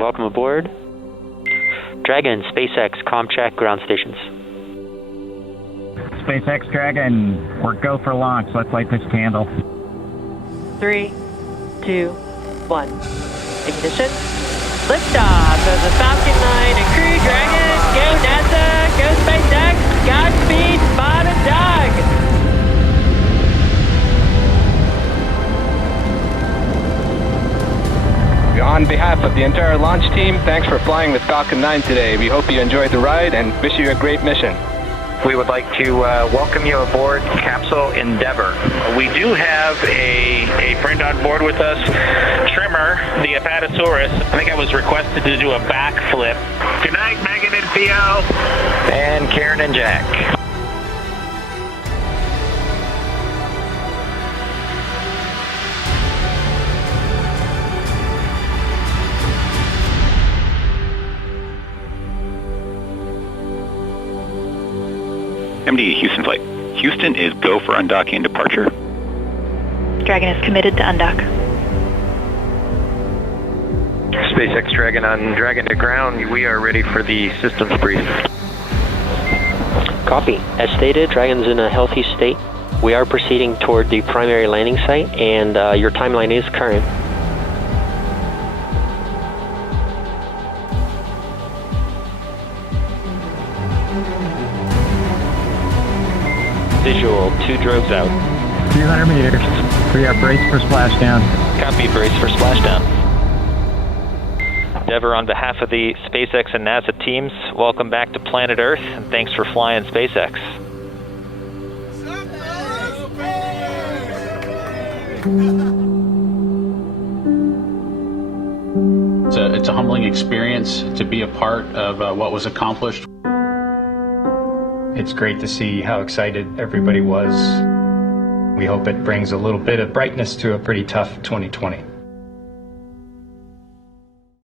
welcome aboard. Dragon, SpaceX, ComCheck, ground stations. SpaceX Dragon, we're go for launch. Let's light this candle. 3, 2, 1. Ignition. Liftoff of the Falcon 9 and Crew Dragon. Go NASA, go SpaceX, Godspeed, Spot and Dog. On behalf of the entire launch team, thanks for flying with Falcon 9 today. We hope you enjoyed the ride and wish you a great mission. We would like to welcome you aboard Capsule Endeavour. We do have a friend on board with us, Trimmer, the Apatosaurus. I think I was requested to do a backflip. Good night, Megan and Theo. And Karen and Jack. MD Houston flight. Houston is go for undocking and departure. Dragon is committed to undock. SpaceX Dragon on Dragon to ground. We are ready for the systems brief. Copy. As stated, Dragon's in a healthy state. We are proceeding toward the primary landing site, and your timeline is current. Visual, 2 drogues out. 200 meters. We are braced for splashdown. Copy, brace for splashdown. Endeavour, on behalf of the SpaceX and NASA teams, welcome back to planet Earth, and thanks for flying SpaceX. It's a humbling experience to be a part of what was accomplished. It's great to see how excited everybody was. We hope it brings a little bit of brightness to a pretty tough 2020.